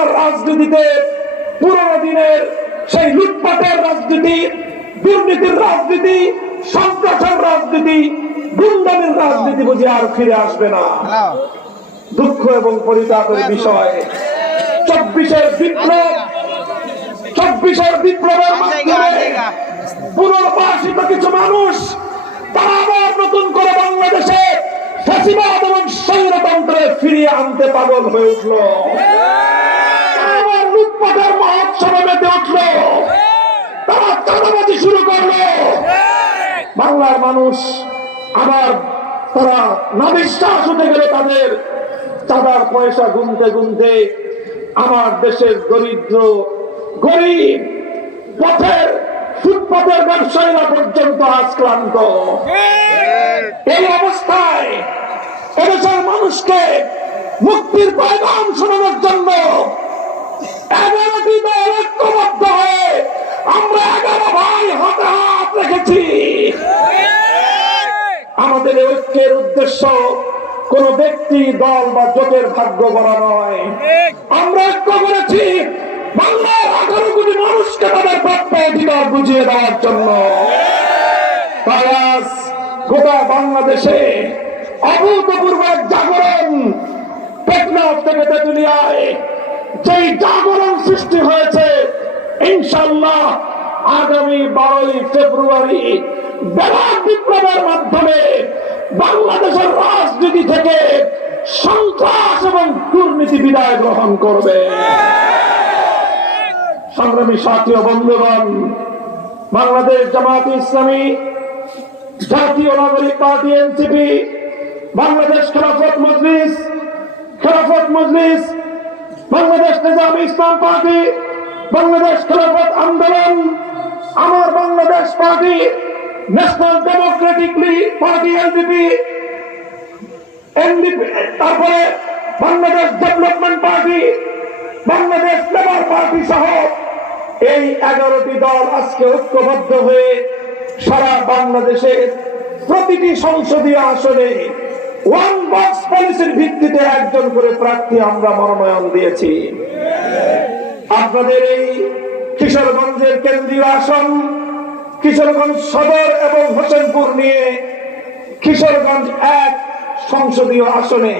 আপনার রাজনীতিতে পুরোনো দিনের সেই লুটপাটের রাজনীতি দুর্নীতির রাজনীতি সন্ত্রাসের রাজনীতি গুন্ডামির রাজনীতি বুঝি আর ফিরে আসবে না। দুঃখ এবং পরিতাপের বিষয়। চব্বিশের বিপ্লব চব্বিশের বিপ্লবের মাধ্যমে পুনর্বাসিত কিছু মানুষ তারা আবার নতুন করে বাংলাদেশে ফ্যাসিবাদ এবং স্বৈরতন্ত্রে ফিরিয়ে আনতে পাগল হয়ে উঠল। লুটপাটের মহোৎসবে মেতে উঠল। তারা চাঁদাবাজি শুরু করল। বাংলার মানুষ আবার তারা নাবিশ্বাস উঠে গেল তাদের চাঁদার পয়সা গুনতে গুনতে আমার দেশের দরিদ্র, গরিব পথের ফুটপাতের ব্যবসায়ীরা পর্যন্ত আজ ক্লান্ত এই অবস্থায় এদেশের মানুষকে মুক্তির পয়গাম শোনানোর জন্য এগারোটি আমাদের ঐক্যের উদ্দেশ্য কোন ব্যক্তি, দল বা জোটের ভাগ্য করা নয়। আমরা ঐক্য করেছি বাংলার আঠারো কোটি মানুষকে তাদের প্রাপ্য অধিকার বুঝিয়ে দেওয়ার জন্য। গোটা বাংলাদেশে অভূতপূর্ব এক জাগরণ টেকনাফ থেকে তেতুলিয়ায় যেই জাগরণ সৃষ্টি হয়েছে ইনশাল্লাহ আগামী বারোই ফেব্রুয়ারি ব্যাপক বিপ্লবের মাধ্যমে বাংলাদেশের রাজনীতি থেকে সন্ত্রাস এবং দুর্নীতি বিদায় গ্রহণ করবে। সংগ্রামী সাথী ও বন্ধুগণ, বাংলাদেশ জামাত ইসলামী, জাতীয় নাগরিক party NCP, Bangladesh Khelafat Majlis Khelafat Majlis Bangladesh Nizam Islam party, Bangladesh Khelafat Andolan, Amar Bangladesh party national democratic party LDP NDP, তারপরে Bangladesh development party, Bangladesh labour party সহ এই এগারোটি দল আজকে ঐক্যবদ্ধ হয়ে সারা বাংলাদেশে প্রতিটি সংসদীয় আসনে ওয়ান বক্স পলিসির ভিত্তিতে একজন করে প্রার্থী আমরা মনোনয়ন দিয়েছি। আপনাদের এই কিশোরগঞ্জের কেন্দ্রীয় আসন, কিশোরগঞ্জ সদর এবং হোসেনপুর নিয়ে কিশোরগঞ্জ এক সংসদীয় আসনে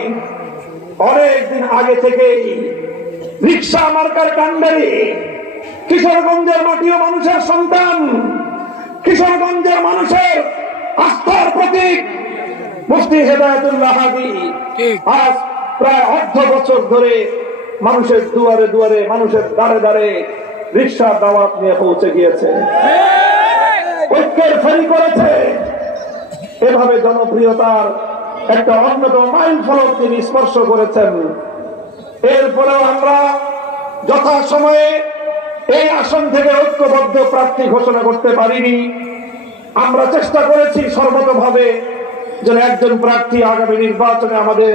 অনেকদিন আগে থেকেই রিক্সা মার্কার কান্ডারি কিশোরগঞ্জের মাটি ও মানুষের সন্তান, কিশোরগঞ্জের মানুষের আস্থার প্রতীক মুফতি হেদায়তুল্লাহ হাদি আজ প্রায় অর্ধ বছর ধরে মানুষের দুয়ারে দুয়ারে মানুষের দ্বারে দ্বারে রিক্সার দাওয়াত নিয়ে পৌঁছে গিয়েছে। ঐক্যের ফেরি করেছে। এভাবে জনপ্রিয়তার একটা অন্যতম মাইল ফলক তিনি স্পর্শ করেছেন। এরপরেও আমরা যথা সময়ে এই আসন থেকে ঐক্যবদ্ধ প্রার্থী ঘোষণা করতে পারিনি। আমরা চেষ্টা করেছি সর্বতভাবে যেন একজন প্রার্থী আগামী নির্বাচনে আমাদের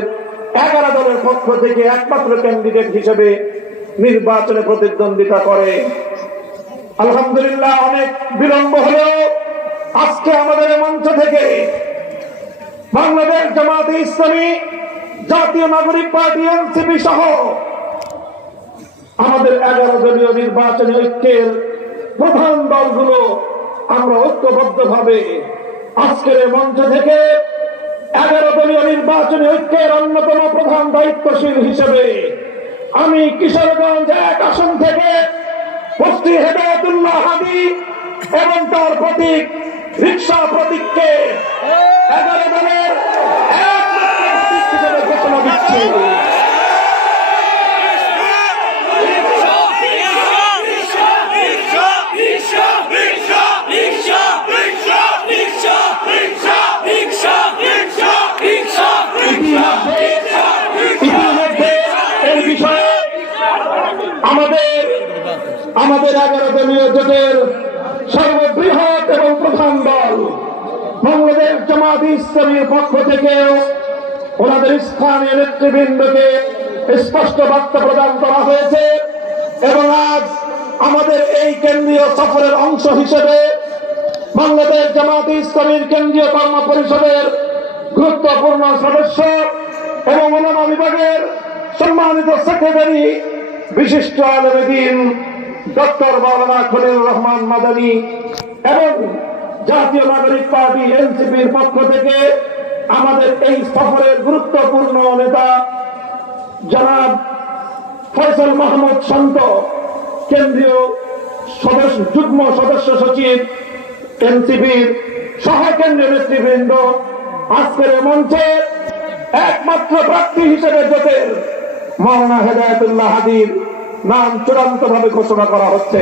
এগারো দলের পক্ষ থেকে একমাত্র ক্যান্ডিডেট হিসেবে নির্বাচনে প্রতিদ্বন্দ্বিতা করে। আলহামদুলিল্লাহ, অনেক বিলম্ব হলেও আজকে আমাদের মঞ্চ থেকে বাংলাদেশ জামাতে ইসলামী, জাতীয় নাগরিক পার্টি, এনসিপি সহ আমাদের এগারো দলীয় নির্বাচনী ঐক্যের প্রধান দলগুলো আমরা ঐক্যবদ্ধ ভাবে আজকের মঞ্চ থেকে এগারো দলীয় নির্বাচনী ঐক্যের অন্যতম প্রধান দায়িত্বশীল হিসেবে আমি কিশোরগঞ্জ এক আসন থেকে এবং তার প্রতীক রিক্সা প্রতীককে এগারো দলের একমাত্র প্রতীক হিসেবে ঘোষণা দিচ্ছি ইতিমধ্যে এই বিষয়ে আমাদের আমাদের এগারো দলীয় জোটের সর্ববৃহৎ এবং প্রধান দল। বাংলাদেশ জামাত ইসলামীর পক্ষ থেকেও ওনাদের স্থানীয় নেতৃবৃন্দকে স্পষ্ট বার্তা প্রদান করা হয়েছে এবং আজ আমাদের এই কেন্দ্রীয় সফরের অংশ হিসেবে বাংলাদেশ জামাত ইসলামীর কেন্দ্রীয় কর্ম পরিষদের গুরুত্বপূর্ণ সদস্য এবং ওলামা বিভাগের সম্মানিত সেক্রেটারি, বিশিষ্ট আলমদিন ডক্টর মাওলানা খলিল রহমান মাদানী এবং জাতীয় নাগরিক পার্টি এনসিপির পক্ষ থেকে আমাদের এই সফরের গুরুত্বপূর্ণ নেতা জনাব ফয়সাল মাহমুদ শান্ত কেন্দ্রীয় সদস্য, যুগ্ম সদস্য সচিব, এনসিপির সহ কেন্দ্রীয় নেতৃবৃন্দ, আজকের মঞ্চে একমাত্র প্রার্থী হিসেবে জোটের মাওলানা হেদায়তুল্লাহ হাদির নাম চূড়ান্ত ভাবে ঘোষণা করা হচ্ছে।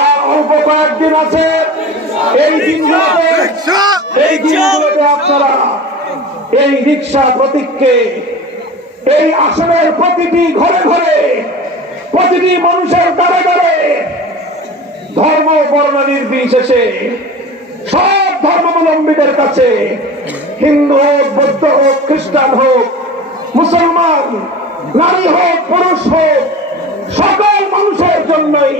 আর অল্প কয়েকদিন আছে। এই দিনগুলোতে আপনারা এই রিক্সা প্রতীককে, এই আসনের প্রতিটি ঘরে ঘরে, প্রতিটি মানুষের ধর্ম, বর্ণ, নির্বিশেষে সব ধর্মাবলম্বীদের কাছে হিন্দু হোক, বৌদ্ধ হোক, খ্রিস্টান হোক, মুসলমান নারী হোক পুরুষ হোক সকল মানুষের জন্যই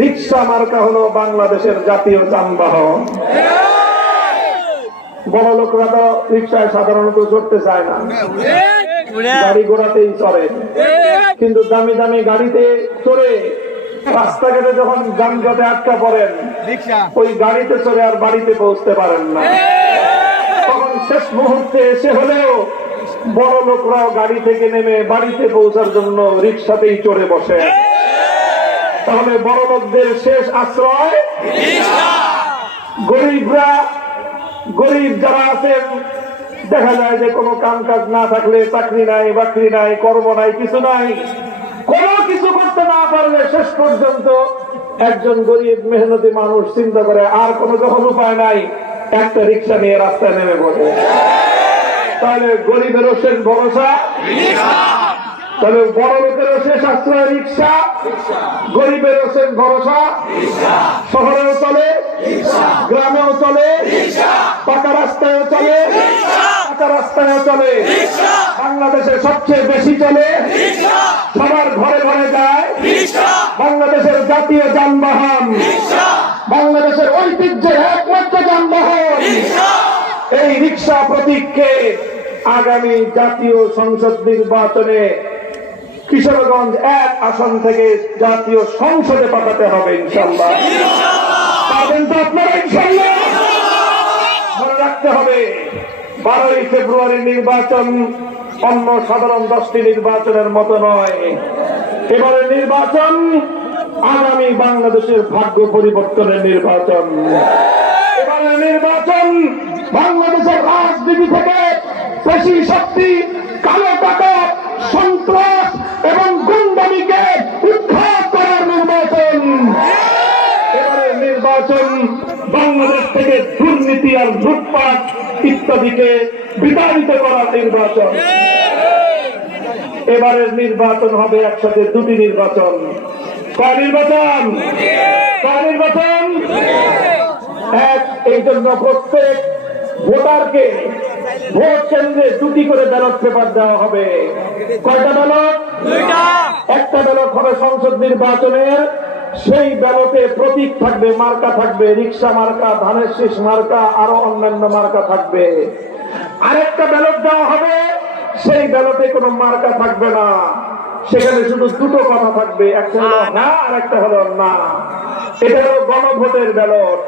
রিক্সা মার্কা হলো বাংলাদেশের জাতীয় যানবাহন। বড় লোকরা তো রিক্সায় সাধারণত চড়তে চায় না। গাড়ি ঘোড়াতেই চড়ে। কিন্তু দামি দামি গাড়িতে চড়ে রাস্তাঘাটে যখন যানজটে আটকা পড়েন ওই গাড়িতে চড়ে আর বাড়িতে পৌঁছতে পারেন না। তখন শেষ মুহূর্তে এসে হলেও বড় লোকরাও গাড়ি থেকে নেমে বাড়িতে পৌঁছার জন্য রিক্সাতেই চড়ে বসে। তাহলে বড় লোকদের শেষ আশ্রয়? গরিবরা, গরিব যারা আছেন, দেখা যায় যে কোনো কাম কাজ না থাকলে চাকরি নাই, বাকরি নাই, কর্ম নাই, কিছু নাই। কোনো কিছু করতে না পারলে শেষ পর্যন্ত একজন গরিব, মেহনতি মানুষ চিন্তা করে, আর কোনো যখন উপায় নাই, একটা রিক্সা নিয়ে রাস্তায় নেমে পড়ে। তাহলে গরিবেরও শেষ ভরসা? তবে বড় লোকেরও শেষ আশ্রয় রিক্সা? গরিবেরও শেষ ভরসা? শহরেও চলে? গ্রামেও চলে? পাকা রাস্তায়ও চলে? পাকা রাস্তায়ও চলে? বাংলাদেশে সবচেয়ে বেশি চলে? সবার ঘরে ঘরে যায়? বাংলাদেশের জাতীয় যানবাহন? বাংলাদেশের ঐতিহ্যের একমাত্র যানবাহন? এই রিক্সা প্রতীককে আগামী জাতীয় সংসদ নির্বাচনে কিশোরগঞ্জ এক আসন থেকে জাতীয় সংসদে পাঠাতে হবে তো রাখতে হবে, বারোই ফেব্রুয়ারি নির্বাচন অন্য সাধারণ দশটি নির্বাচনের মতো নয়। এবারে নির্বাচন, আগামী বাংলাদেশের ভাগ্য পরিবর্তনের নির্বাচন। এবারে নির্বাচন বাংলাদেশের রাজনীতি থেকে পেশি শক্তি, কালো টাকা সন্ত্রাস এবং গুন্ডামিকে উৎখাত করার নির্বাচন। এবারে নির্বাচন বাংলাদেশ থেকে দুর্নীতি আর লুটপাট ইত্যাদিকে বিতাড়িত করার নির্বাচন। এবারের নির্বাচন হবে একসাথে দুটি নির্বাচন। কয় নির্বাচন? কয় নির্বাচন? এক, এই জন্য প্রত্যেক ভোটারকে ভোট কেন্দ্রে দুটি করে ব্যালট পেপার দেওয়া হবে। কয়টা ব্যালট? একটা ব্যালট হবে সংসদ নির্বাচনের। সেই ব্যালটে প্রতীক থাকবে মার্কা থাকবে রিক্সা মার্কা ধানের শীষ মার্কা আরও অন্যান্য মার্কা থাকবে। আরেকটা ব্যালট দেওয়া হবে সেই ব্যালটে কোনো মার্কা থাকবে না। সেখানে শুধু দুটো কথা থাকবে একটা হলো হ্যাঁ আর একটা হলো না। এটা হলো গণভোটের ব্যালট।